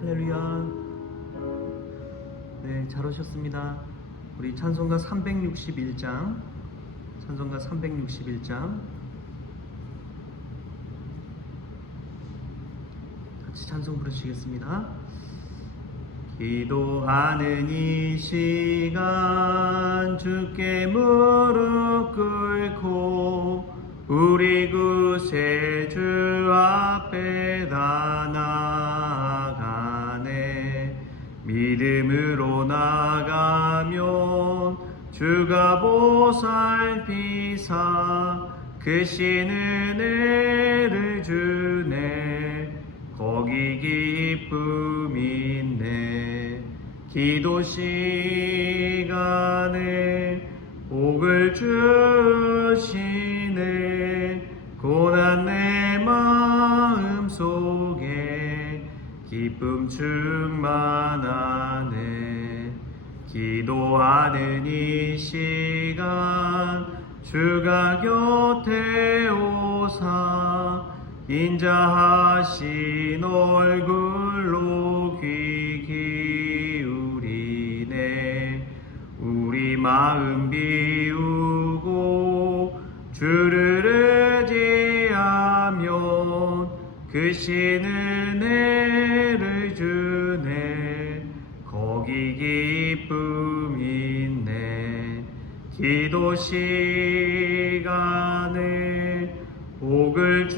할렐루야. 네, 잘 오셨습니다. 우리 찬송가 361장, 찬송가 361장 같이 찬송 부르시겠습니다. 기도하는 이 시간 주께 무릎 꿇고 우리 구세주 앞에 다 나아가네. 믿음으로 나가면 주가 보살피사 크신 은혜를 주네. 거기 기쁨이 있네. 기도 시간에 복을 주시네. 고난 내 마음 속에 기쁨 충만하네. 기도하는 이 시간 주가 곁에 오사 인자하신 얼굴로 귀 기울이네. 우리 마음 비우고 주를 의지하면 크신 은혜를 주네. 거기 기쁨이 있네. 기도 시간에 복을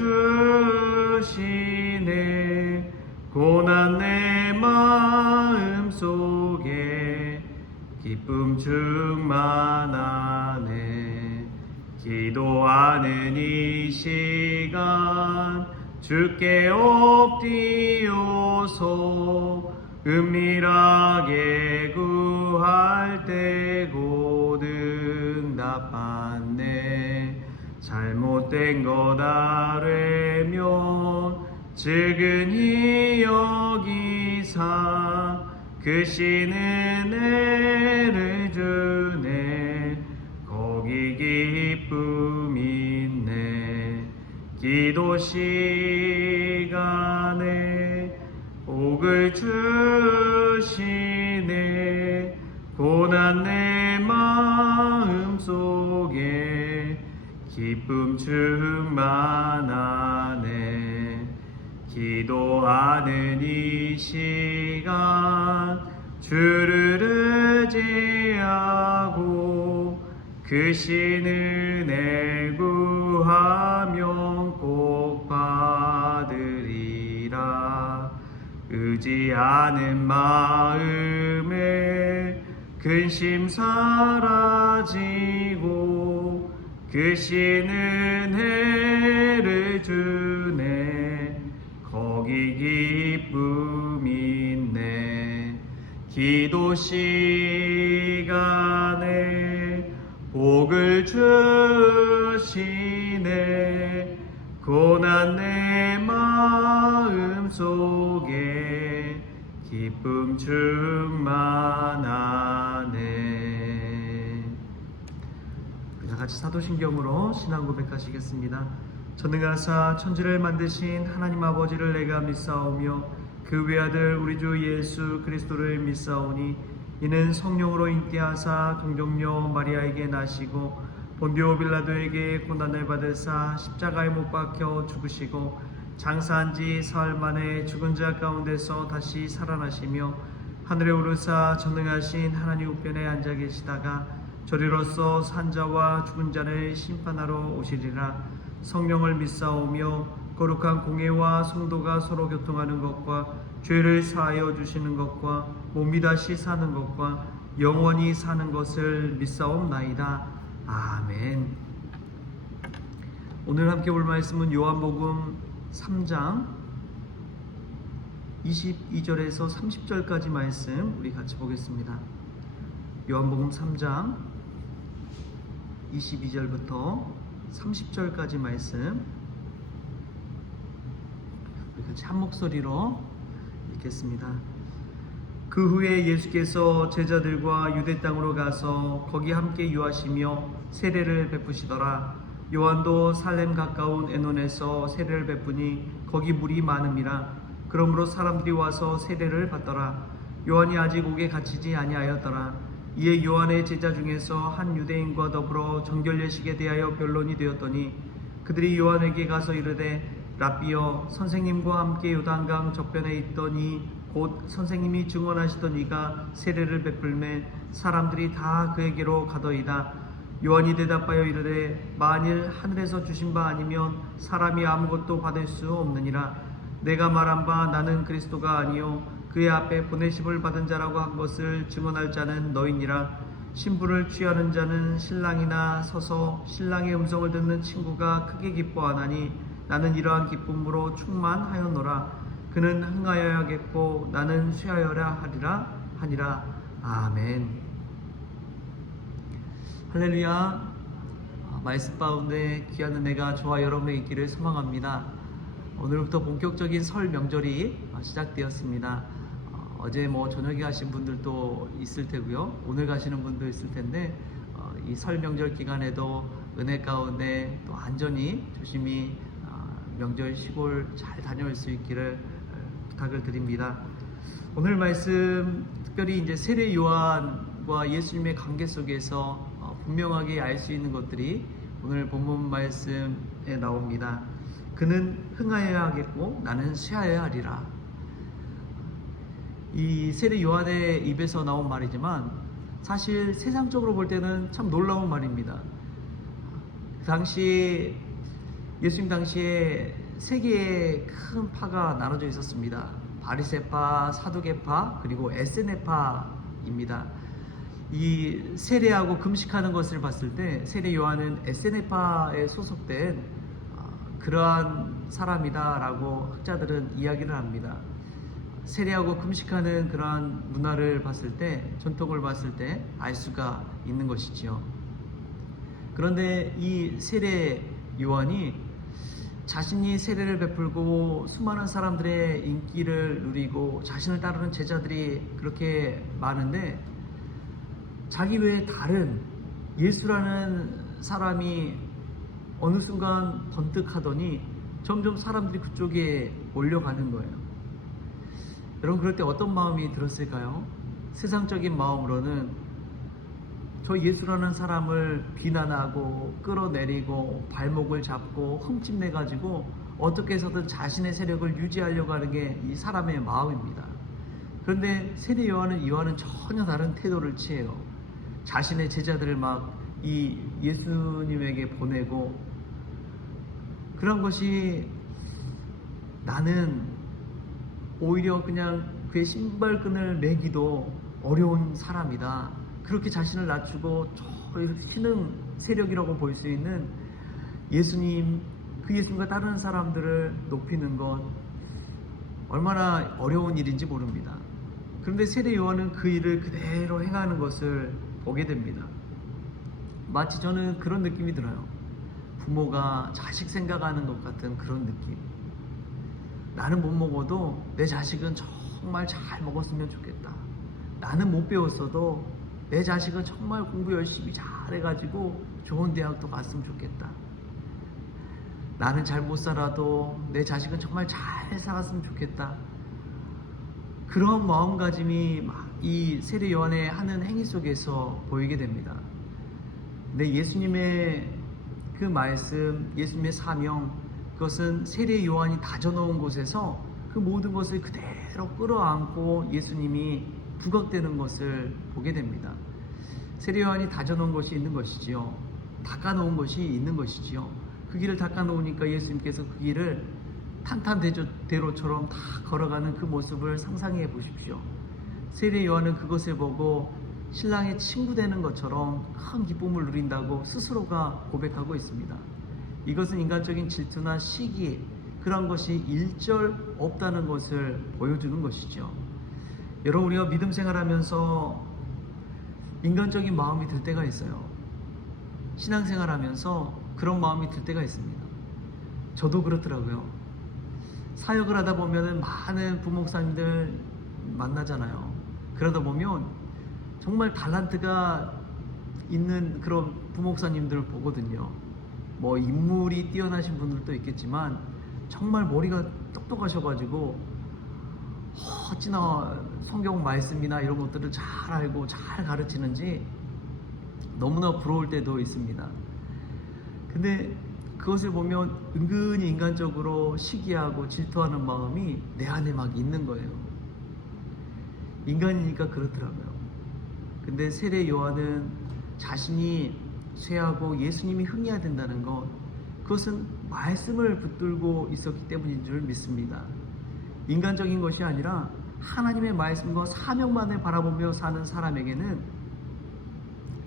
주시네. 고난 내 마음 속에 기쁨 충만하네. 기도하는 이 시간 주께 엎드려서 은밀하게 구할 때 곧 응답받네. 잘못된 것 아뢰면 측은히 여기사 크신 은혜를 주네. 거기 기쁨이 있네. 기도 시간에 복을 주시네. 고난 내 마음 속에 기쁨 충만하네. 기도하는 이 시간 주를 의지하고 크신 은혜 구하면 꼭 받으리라. 의지하는 마음에 근심 사라지고 크신 은혜를 주네. 거기 기쁨이 있네. 기도 시간에 복을 주시네. 고난 내 마음 속에 기쁨 충만하네. 우리 같이 사도신경으로 신앙 고백하시겠습니다. 전능하사 천지를 만드신 하나님 아버지를 내가 믿사오며 그 외아들 우리 주 예수 그리스도를 믿사오니 이는 성령으로 잉태하사 동정녀 마리아에게 나시고 본디오 빌라도에게 고난을 받으사 십자가에 못 박혀 죽으시고 장사한 지 사흘 만에 죽은 자 가운데서 다시 살아나시며 하늘에 오르사 전능하신 하나님 우편에 앉아 계시다가 저리로서 산자와 죽은 자를 심판하러 오시리라. 성령을 믿사오며 거룩한 공회와 성도가 서로 교통하는 것과 죄를 사하여 주시는 것과 몸이 다시 사는 것과 영원히 사는 것을 믿사옵나이다. 아멘. 오늘 함께 볼 말씀은 요한복음 3장 22절에서 30절까지 말씀 우리 같이 보겠습니다. 요한복음 3장 22절부터 30절까지 말씀 우리 같이 한 목소리로 읽겠습니다. 그 후에 예수께서 제자들과 유대 땅으로 가서 거기 함께 유하시며 세례를 베푸시더라. 요한도 살렘 가까운 에논에서 세례를 베푸니 거기 물이 많음이라. 그러므로 사람들이 와서 세례를 받더라. 요한이 아직 옥에 갇히지 아니하였더라. 이에 요한의 제자 중에서 한 유대인과 더불어 정결 예식에 대하여 변론이 되었더니 그들이 요한에게 가서 이르되 랍비여, 선생님과 함께 요단강 저편에 있더니 곧 선생님이 증언하시던 이가 세례를 베풀매 사람들이 다 그에게로 가더이다. 요한이 대답하여 이르되 만일 하늘에서 주신 바 아니면 사람이 아무것도 받을 수 없느니라. 내가 말한 바 나는 그리스도가 아니요 그의 앞에 보내심을 받은 자라고 한 것을 증언할 자는 너희니라. 신부를 취하는 자는 신랑이나 서서 신랑의 음성을 듣는 친구가 크게 기뻐하나니 나는 이러한 기쁨으로 충만하였노라. 그는 흥하여야겠고 나는 쇠하여야 하리라 하니라. 아멘. 할렐루야. 말씀 가운데 귀한 은혜가 저와 여러분에게 있기를 소망합니다. 오늘부터 본격적인 설 명절이 시작되었습니다. 어제 저녁에 가신 분들도 있을 테고요. 오늘 가시는 분도 있을 텐데 이 설 명절 기간에도 은혜 가운데 또 안전히 조심히 명절 시골 잘 다녀올 수 있기를 부탁을 드립니다. 오늘 말씀 특별히 이제 세례 요한과 예수님의 관계 속에서 분명하게 알 수 있는 것들이 오늘 본문 말씀에 나옵니다. 그는 흥하여야 하겠고 나는 쇠하여야 하리라. 이 세례 요한의 입에서 나온 말이지만 사실 세상적으로 볼 때는 참 놀라운 말입니다. 당시 예수님 당시에 세 개의 큰 파가 나눠져 있었습니다. 바리새파, 사두개파, 그리고 에세네파입니다. 이 세례하고 금식하는 것을 봤을 때 세례 요한은 에세네파에 소속된 그러한 사람이다라고 학자들은 이야기를 합니다. 세례하고 금식하는 그러한 문화를 봤을 때, 전통을 봤을 때 알 수가 있는 것이지요. 그런데 이 세례 요한이 자신이 세례를 베풀고 수많은 사람들의 인기를 누리고 자신을 따르는 제자들이 그렇게 많은데 자기 외에 다른 예수라는 사람이 어느 순간 번뜩하더니 점점 사람들이 그쪽에 몰려가는 거예요. 여러분, 그럴 때 어떤 마음이 들었을까요? 세상적인 마음으로는 저 예수라는 사람을 비난하고 끌어내리고 발목을 잡고 흠집내가지고 어떻게 해서든 자신의 세력을 유지하려고 하는 게 이 사람의 마음입니다. 그런데 세례 요한은 이와는 전혀 다른 태도를 취해요. 자신의 제자들을 막 이 예수님에게 보내고, 그런 것이 나는 오히려 그냥 그의 신발끈을 매기도 어려운 사람이다. 그렇게 자신을 낮추고 저 신흥 세력이라고 볼 수 있는 예수님, 그 예수님과 다른 사람들을 높이는 건 얼마나 어려운 일인지 모릅니다. 그런데 세례 요한은 그 일을 그대로 행하는 것을 보게 됩니다. 마치 저는 그런 느낌이 들어요. 부모가 자식 생각하는 것 같은 그런 느낌. 나는 못 먹어도 내 자식은 정말 잘 먹었으면 좋겠다. 나는 못 배웠어도 내 자식은 정말 공부 열심히 잘해가지고 좋은 대학도 갔으면 좋겠다. 나는 잘 못 살아도 내 자식은 정말 잘 살았으면 좋겠다. 그런 마음가짐이 막 이 세례 요한의 하는 행위 속에서 보이게 됩니다. 근데 예수님의 그 말씀, 예수님의 사명, 그것은 세례 요한이 다져놓은 곳에서 그 모든 것을 그대로 끌어안고 예수님이 부각되는 것을 보게 됩니다. 세례 요한이 다져놓은 것이 있는 것이지요. 닦아놓은 것이 있는 것이지요. 그 길을 닦아놓으니까 예수님께서 그 길을 탄탄대로처럼 다 걸어가는 그 모습을 상상해 보십시오. 세례 요한은 그것을 보고 신랑의 친구 되는 것처럼 큰 기쁨을 누린다고 스스로가 고백하고 있습니다. 이것은 인간적인 질투나 시기, 그런 것이 일절 없다는 것을 보여주는 것이죠. 여러분, 우리가 믿음 생활하면서 인간적인 마음이 들 때가 있어요. 신앙생활하면서 그런 마음이 들 때가 있습니다. 저도 그렇더라고요. 사역을 하다 보면은 많은 부목사님들 만나잖아요. 그러다 보면 정말 달란트가 있는 그런 부목사님들을 보거든요. 뭐 인물이 뛰어나신 분들도 있겠지만 정말 머리가 똑똑하셔가지고 어찌나 성경 말씀이나 이런 것들을 잘 알고 잘 가르치는지 너무나 부러울 때도 있습니다. 근데 그것을 보면 은근히 인간적으로 시기하고 질투하는 마음이 내 안에 막 있는 거예요. 인간이니까 그렇더라고요. 근데 세례 요한은 자신이 쇠하고 예수님이 흥해야 된다는 것, 그것은 말씀을 붙들고 있었기 때문인 줄 믿습니다. 인간적인 것이 아니라 하나님의 말씀과 사명만을 바라보며 사는 사람에게는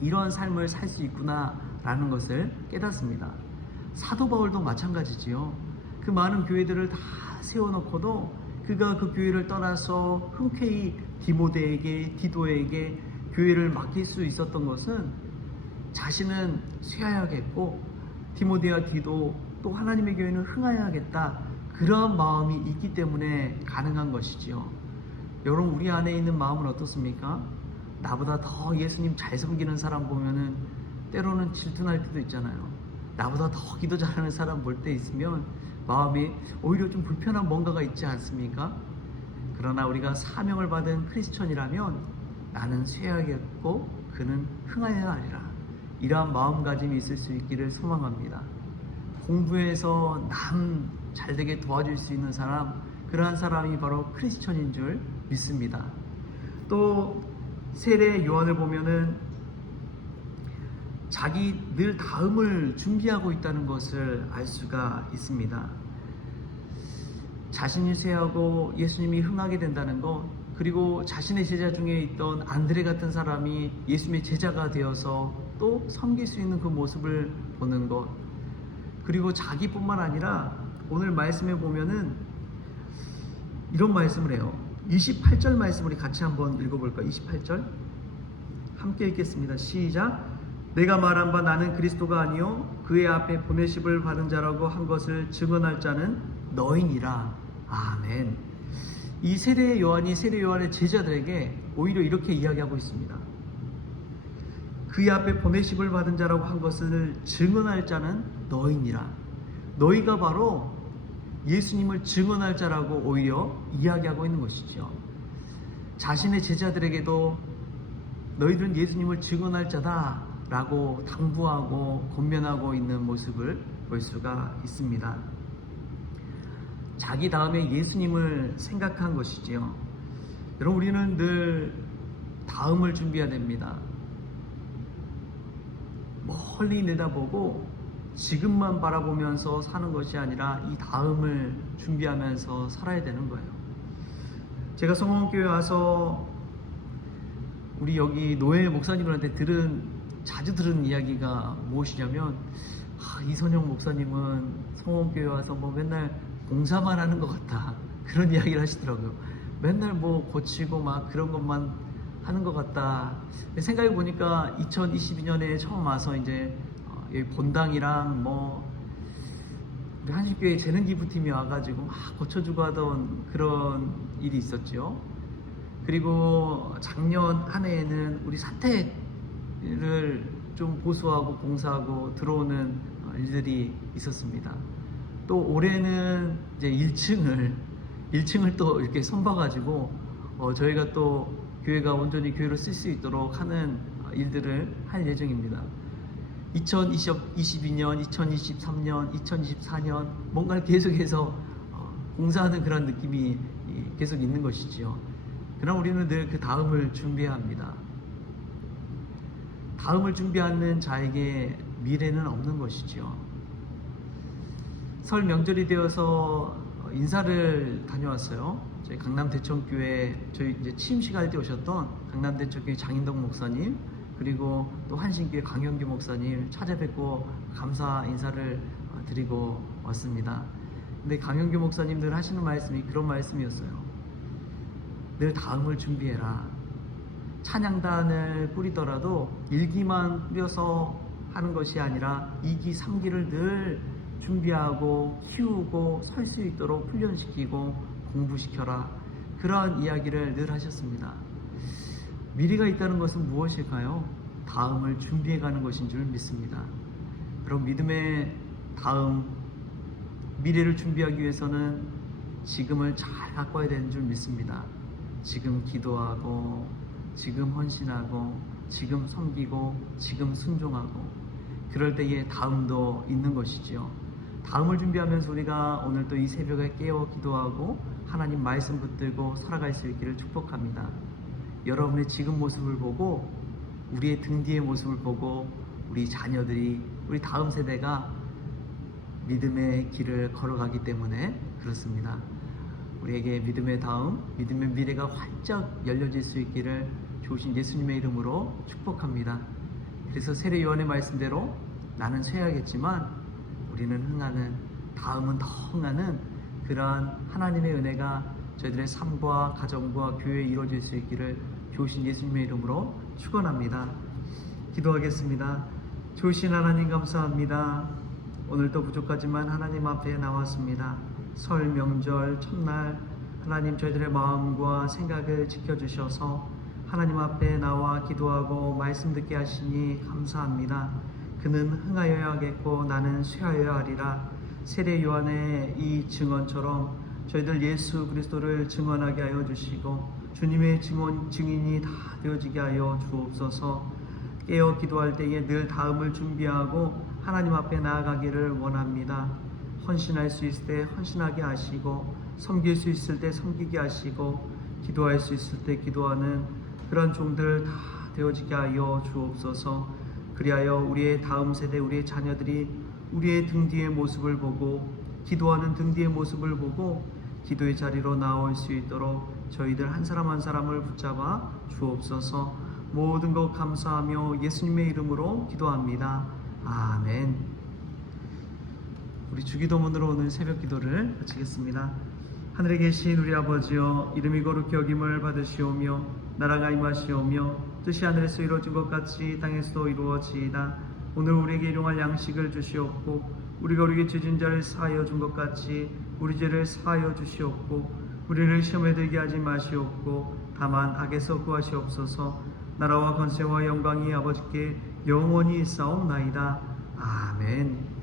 이러한 삶을 살 수 있구나라는 것을 깨닫습니다. 사도 바울도 마찬가지지요. 그 많은 교회들을 다 세워놓고도 그가 그 교회를 떠나서 흔쾌히 디도에게 교회를 맡길 수 있었던 것은 자신은 쇠하야겠고 디모데와 디도 또 하나님의 교회는 흥하야겠다, 그러한 마음이 있기 때문에 가능한 것이지요. 여러분, 우리 안에 있는 마음은 어떻습니까? 나보다 더 예수님 잘 섬기는 사람 보면은 때로는 질투날 때도 있잖아요. 나보다 더 기도 잘하는 사람 볼 때 있으면 마음이 오히려 좀 불편한 뭔가가 있지 않습니까? 그러나 우리가 사명을 받은 크리스천이라면 나는 쇠하겠고 그는 흥하여야 하리라, 이러한 마음가짐이 있을 수 있기를 소망합니다. 공부해서 남 잘되게 도와줄 수 있는 사람, 그러한 사람이 바로 크리스천인 줄 믿습니다. 또 세례 요한을 보면은 자기 늘 다음을 준비하고 있다는 것을 알 수가 있습니다. 자신이 쇠하고 예수님이 흥하게 된다는 것, 그리고 자신의 제자 중에 있던 안드레 같은 사람이 예수님의 제자가 되어서 또 섬길 수 있는 그 모습을 보는 것, 그리고 자기뿐만 아니라 오늘 말씀에 보면은 이런 말씀을 해요. 28절 말씀 우리 같이 한번 읽어볼까요? 28절 함께 읽겠습니다. 시작. 내가 말한 바 나는 그리스도가 아니요 그의 앞에 보내심을 받은 자라고 한 것을 증언할 자는 너희니라. 아멘. 이 세례 요한의 제자들에게 오히려 이렇게 이야기하고 있습니다. 그의 앞에 보내심을 받은 자라고 한 것을 증언할 자는 너희니라. 너희가 바로 예수님을 증언할 자라고 오히려 이야기하고 있는 것이죠. 자신의 제자들에게도 너희들은 예수님을 증언할 자다 라고 당부하고 권면하고 있는 모습을 볼 수가 있습니다. 자기 다음에 예수님을 생각한 것이지요. 여러분, 우리는 늘 다음을 준비해야 됩니다. 멀리 내다보고 지금만 바라보면서 사는 것이 아니라 이 다음을 준비하면서 살아야 되는 거예요. 제가 성원교회 와서 우리 여기 노예 목사님들한테 자주 들은 이야기가 무엇이냐면, 이선영 목사님은 성원교회 와서 뭐 맨날 봉사만 하는 것 같다, 그런 이야기를 하시더라고요. 맨날 뭐 고치고 막 그런 것만 하는 것 같다. 생각해 보니까 2022년에 처음 와서 이제 여기 본당이랑 뭐 우리 한식교회 재능기부팀이 와가지고 막 고쳐주고 하던 그런 일이 있었죠. 그리고 작년 한 해에는 우리 사택을 좀 보수하고 봉사하고 들어오는 일들이 있었습니다. 또 올해는 이제 1층을 또 이렇게 손봐가지고 저희가 또 교회가 온전히 교회로 쓸 수 있도록 하는 일들을 할 예정입니다. 2022년, 2023년, 2024년 뭔가를 계속해서 봉사하는 그런 느낌이 계속 있는 것이지요. 그러나 우리는 늘 그 다음을 준비해야 합니다. 다음을 준비하는 자에게 미래는 없는 것이지요. 설 명절이 되어서 인사를 다녀왔어요. 저희 강남 대청교회 저희 이제 취임식 할 때 오셨던 강남 대청교회 장인덕 목사님, 그리고 또 한신교회 강영규 목사님 찾아뵙고 감사 인사를 드리고 왔습니다. 근데 강영규 목사님들 하시는 말씀이 그런 말씀이었어요. 늘 다음을 준비해라. 찬양단을 꾸리더라도 1기만 꾸려서 하는 것이 아니라 2기, 3기를 늘 준비하고 키우고 설 수 있도록 훈련시키고 공부시켜라. 그러한 이야기를 늘 하셨습니다. 미래가 있다는 것은 무엇일까요? 다음을 준비해가는 것인 줄 믿습니다. 그럼 믿음의 다음, 미래를 준비하기 위해서는 지금을 잘 가꿔야 되는 줄 믿습니다. 지금 기도하고 지금 헌신하고 지금 섬기고 지금 순종하고 그럴 때에 다음도 있는 것이지요. 다음을 준비하면서 우리가 오늘 또 이 새벽에 깨어 기도하고 하나님 말씀 붙들고 살아갈 수 있기를 축복합니다. 여러분의 지금 모습을 보고 우리의 등 뒤의 모습을 보고 우리 자녀들이 우리 다음 세대가 믿음의 길을 걸어가기 때문에 그렇습니다. 우리에게 믿음의 다음, 믿음의 미래가 활짝 열려질 수 있기를 주신 예수님의 이름으로 축복합니다. 그래서 세례 요한의 말씀대로 나는 쇠하겠지만 우리는 흥하는, 다음은 더 흥하는 그러한 하나님의 은혜가 저희들의 삶과 가정과 교회에 이루어질 수 있기를 주신 예수님의 이름으로 축원합니다. 기도하겠습니다. 주신 하나님 감사합니다. 오늘도 부족하지만 하나님 앞에 나왔습니다. 설 명절 첫날 하나님 저희들의 마음과 생각을 지켜주셔서 하나님 앞에 나와 기도하고 말씀 듣게 하시니 감사합니다. 그는 흥하여야겠고 나는 쇠하여야 하리라. 세례 요한의 이 증언처럼 저희들 예수 그리스도를 증언하게 하여 주시고 주님의 증인이 다 되어지게 하여 주옵소서. 깨어 기도할 때에 늘 다음을 준비하고 하나님 앞에 나아가기를 원합니다. 헌신할 수 있을 때 헌신하게 하시고 섬길 수 있을 때 섬기게 하시고 기도할 수 있을 때 기도하는 그런 종들 다 되어지게 하여 주옵소서. 그리하여 우리의 다음 세대, 우리의 자녀들이 우리의 등 뒤의 모습을 보고 기도하는 등 뒤의 모습을 보고 기도의 자리로 나올 수 있도록 저희들 한 사람 한 사람을 붙잡아 주옵소서. 모든 것 감사하며 예수님의 이름으로 기도합니다. 아멘. 우리 주기도문으로 오늘 새벽 기도를 마치겠습니다. 하늘에 계신 우리 아버지여, 이름이 거룩히 여김을 받으시오며 나라가 임하시오며 뜻이 하늘에서 이루어진 것 같이 땅에서도 이루어지이다. 오늘 우리에게 일용할 양식을 주시옵고 우리가 우리에게 죄진 자를 사하여 준 것 같이 우리 죄를 사하여 주시옵고 우리를 시험에 들게 하지 마시옵고 다만 악에서 구하시옵소서. 나라와 권세와 영광이 아버지께 영원히 있사옵나이다. 아멘.